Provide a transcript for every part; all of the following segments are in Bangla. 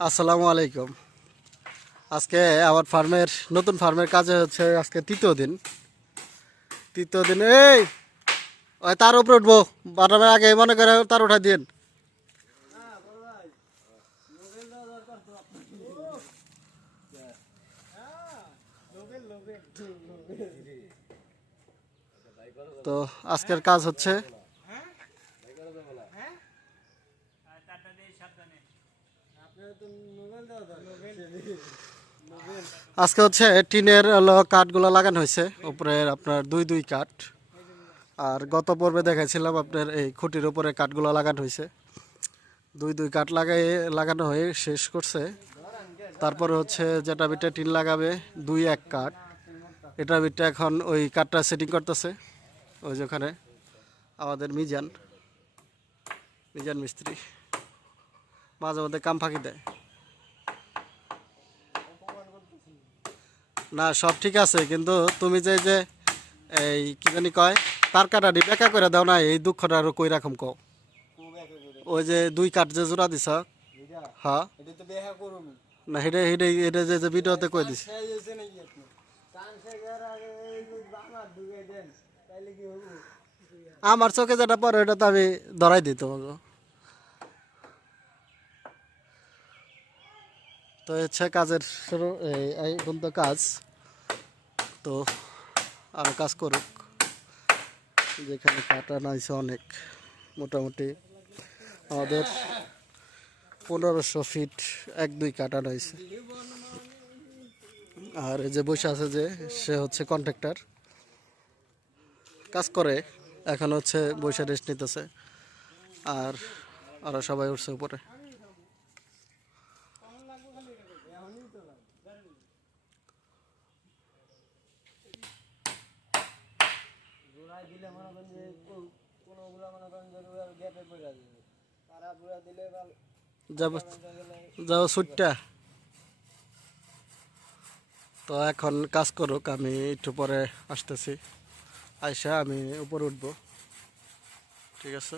আসসালামু আলাইকুম। আজকে আমার ফার্মের, নতুন ফার্মের কাজে হচ্ছে আজকে তৃতীয় দিন। তৃতীয় দিন, এই তার উপরে উঠবো। বাটামের আগে মনে করে তার উঠা দিন তো আজকের কাজ হচ্ছে আজকে হচ্ছে টিনের কাঠগুলো লাগানো হয়েছে। উপরে আপনার দুই দুই কাঠ। আর গত পর্বে দেখাইছিলাম আপনার এই খুঁটির উপরে কাঠগুলো লাগানো হয়েছে। দুই দুই কাঠ লাগাই, লাগানো হয়ে শেষ করছে। তারপরে হচ্ছে যেটা বিটে টিন লাগাবে, দুই এক কাঠ। এটা বিটে এখন ওই কাঠটা সেটিং করতেছে। ওই যেখানে আমাদের মিজান মিজান মিস্ত্রি। মাঝে মধ্যে কাম ফাঁকি দেয়। না, সব ঠিক আছে, কিন্তু তুমি যে যে এই কি জানি কয় তার কাটাটি বেকা করে দাও না, এই দুঃখটা আরও কই রাখম কও। ওই যে দুই কাঠ যে জোড়া দিছ হ্যাঁ? হেডে হেডে হেডে যে যে ভিডিওতে কই যে আমার কি চোখে যেটা পড়ে, ওটা তো আমি ধরাই দিই তোমাকে। তো হচ্ছে কাজের শুরু, এই পর্যন্ত কাজ। তো আরও কাজ করুক। যেখানে কাটা নাইছে অনেক, মোটামুটি আমাদের পনেরোশো ফিট এক দুই কাটা রয়েছে আর যে বসে আছে যে, সে হচ্ছে কন্ট্রাক্টর। কাজ করে, এখন হচ্ছে বসে রেস্ট নিতেছে। আর আরও সবাই উঠছে উপরে। দিলে মনে করেন যে কোনোগুলো মনে করেন যে গ্যাপে পড়ে যাবে। তারা পুরা দিলে যাব যাও সুটটা। তো এখন কাজ করুক আমি একটু পরে আসতেছি। আইসা আমি উপরে উঠবো। ঠিক আছে?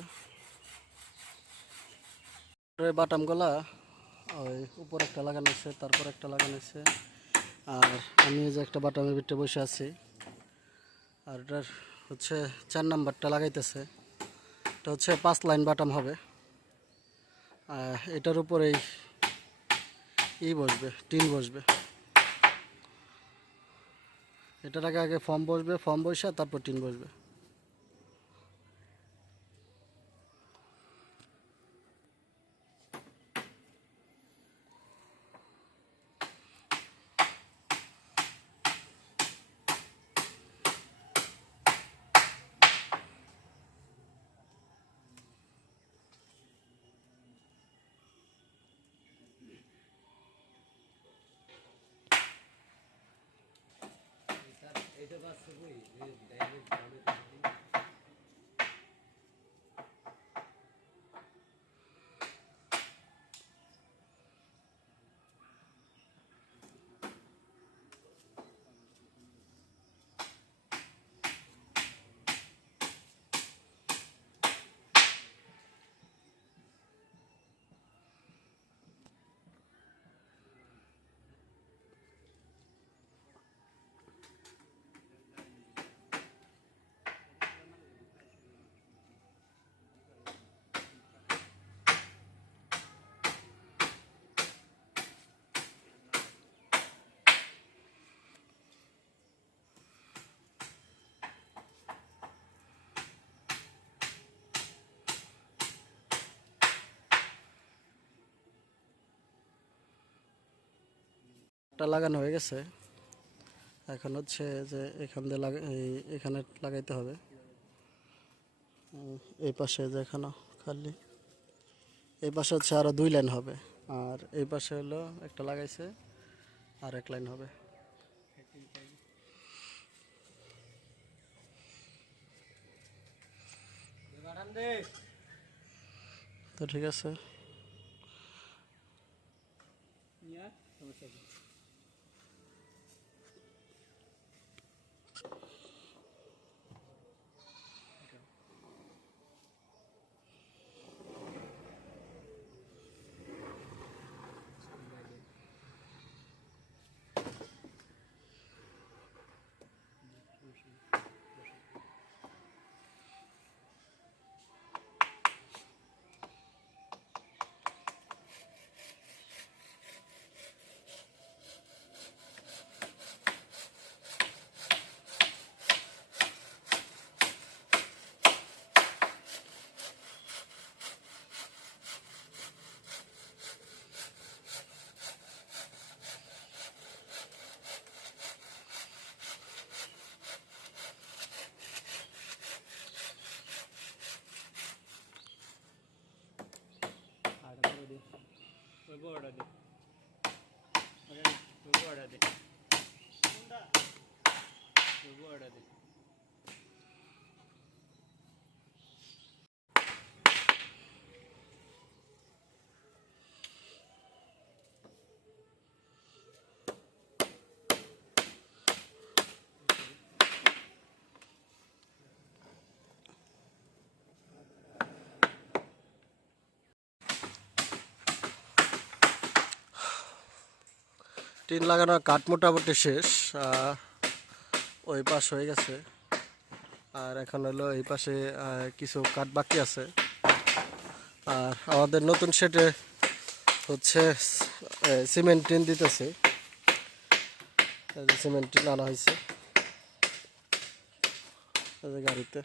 বাটাম গলা ওই উপর একটা লাগানো আছে তারপর একটা লাগানো আছে। আর আমি যে একটা বাটামের ভিতরে বসে আছি। আর এটার হচ্ছে চার নাম্বারটা লাগাইতেছে। এটা হচ্ছে পাঁচ লাইন বাটাম হবে। এটার উপরেই ই বসবে, টিন বসবে। এটার আগে আগে ফর্ম বসবে, ফর্ম বসে তারপর টিন বসবে। এটা লাগানো হয়ে গেছে। এখন হচ্ছে যে এখান দিয়ে লাগা এখানে লাগাইতে হবে। এই পাশে যে এখানে খালি। এই পাশে হচ্ছে আরও দুই লাইন হবে। আর এই পাশে হলো একটা লাগাইছে, আর এক লাইন হবে। তো ঠিক আছে। Good word টিন লাগানো কাঠ মোটামুটি শেষ ওই পাশ হয়ে গেছে। আর এখন হলো এই পাশে কিছু কাঠ বাকি আছে। আর আমাদের নতুন সেটে হচ্ছে সিমেন্ট টিন দিতেছে। সিমেন্ট টিন আনা হয়েছে। গাড়িতে।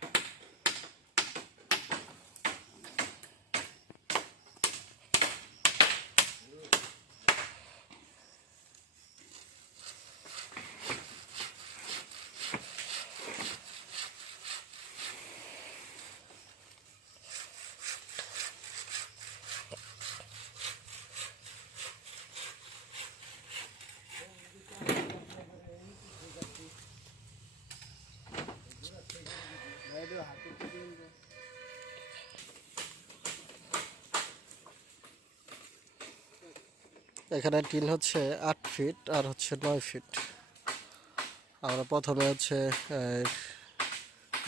এখানে টিন হচ্ছে আট ফিট আর হচ্ছে নয় ফিট। আমরা প্রথমে হচ্ছে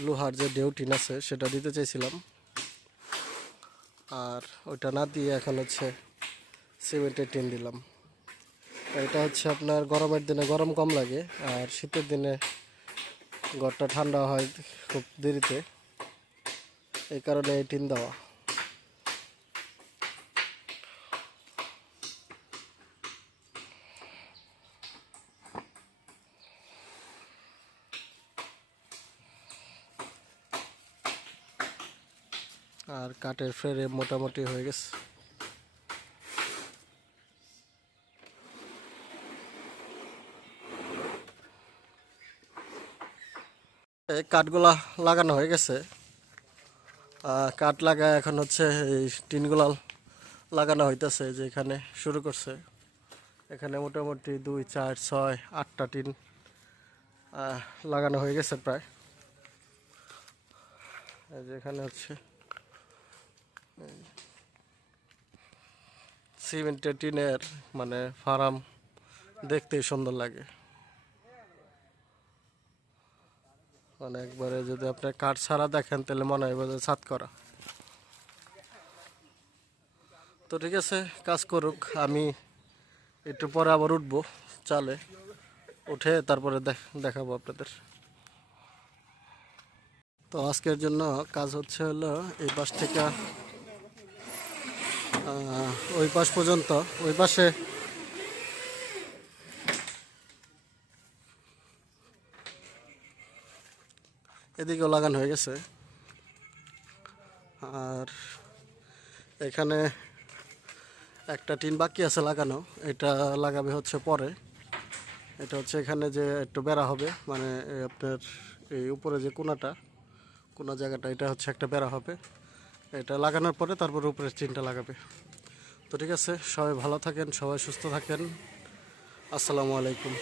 লোহার যে ডেউ টিন আছে সেটা দিতে চাইছিলাম। আর ওইটা না দিয়ে এখন হচ্ছে সিমেন্টের টিন দিলাম। এটা হচ্ছে আপনার গরমের দিনে গরম কম লাগে, আর শীতের দিনে ঘরটা ঠান্ডা হয় খুব দেরিতে। এই কারণে এই টিন দেওয়া। আর কাঠের ফ্রেম মোটামুটি হয়ে গেছে। এই কাঠগুলা লাগানো হয়ে গেছে। কাঠ লাগায় এখন হচ্ছে এই টিনগুলা লাগানো হইতেছে যে এখানে শুরু করছে। এখানে মোটামুটি দুই, চার, ছয়, আটটা টিন লাগানো হয়ে গেছে প্রায়। যেখানে হচ্ছে সিমেন্টের টিনের মানে ফার্ম দেখতেই সুন্দর লাগে। মানে একবারে যদি আপনি কাঠ ছাড়া দেখেন, তাহলে মনে হয় যে ছাদ করা। তো ঠিক আছে, কাজ করুক, আমি একটু পরে আবার উঠবো চালে। উঠে তারপরে দেখ- দেখাবো আপনাদের। তো আজকের জন্য কাজ হচ্ছে হলো এই পাশ থেকে ওই পাশ পর্যন্ত, ওই পাশে। এদিকেও লাগানো হয়ে গেছে। আর এখানে একটা টিন বাকি আছে লাগানো, এটা লাগাবে হচ্ছে পরে। এটা হচ্ছে এখানে যে একটু বেড়া হবে মানে আপনার এই উপরে যে কোনাটা, কোনা জায়গাটা, এটা হচ্ছে একটা বেড়া হবে। এটা লাগানোর পরে তারপর উপরের চিনটা লাগাবে। তো ঠিক আছে, সবাই ভালো থাকেন, সবাই সুস্থ থাকেন। আসসালামু আলাইকুম।